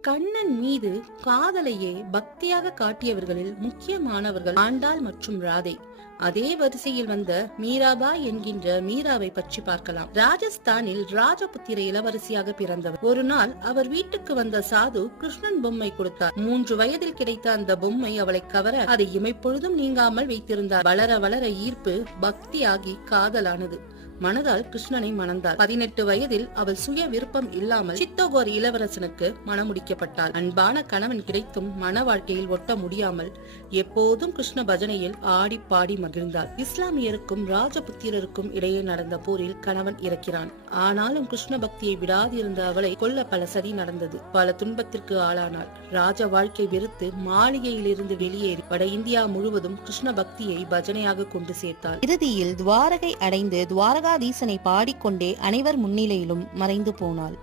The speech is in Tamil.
கண்ணன் மீது காதலையே பக்தியாக காட்டியவர்களில் முக்கியமானவர்கள் ஆண்டாள் மற்றும் ராதை. அதே வரிசையில் வந்த மீராபாய் என்கின்ற மீராவை பற்றி பார்க்கலாம். ராஜஸ்தானில் ராஜபுத்திர இளவரசியாக பிறந்தவர். ஒரு நாள் அவர் வீட்டுக்கு வந்த சாது கிருஷ்ணன் பொம்மை கொடுத்தார். 3 வயதில் கிடைத்த அந்த பொம்மை அவளை கவர அதை இமைப்பொழுதும் நீங்காமல் வைத்திருந்தார். வளர வளர ஈர்ப்பு பக்தியாகி காதலானது. மனதால் கிருஷ்ணனை மணந்தார். 18 வயதில் அவள் சுய விருப்பம் இல்லாமல் சித்தோகோர் இளவரசனுக்கு மணமுடிக்கப்பட்டாள். அன்பான கணவன் கிடைத்தும் மன வாழ்க்கையில் ஒட்ட முடியாமல் எப்போதும் கிருஷ்ண பஜனையில் ஆடி பாடி மகிழ்ந்தாள். இஸ்லாமியருக்கும் ராஜபுத்திரருக்கும் இடையே நடந்த போரில் கணவன் இறக்கிறான். ஆனாலும் கிருஷ்ண பக்தியை விடாதிருந்த அவளை கொல்ல பல சதி நடந்தது. பல துன்பத்திற்கு ஆளானாள். ராஜ வாழ்க்கை வெறுத்து மாளிகையிலிருந்து வெளியேறி வட இந்தியா முழுவதும் கிருஷ்ண பக்தியை பஜனையாக கொண்டு சேர்த்தாள். இறுதியில் துவாரகை அடைந்து துவாரகாதீசனை பாடிக்கொண்டே அனைவர் முன்னிலையிலும் மறைந்து போனாள்.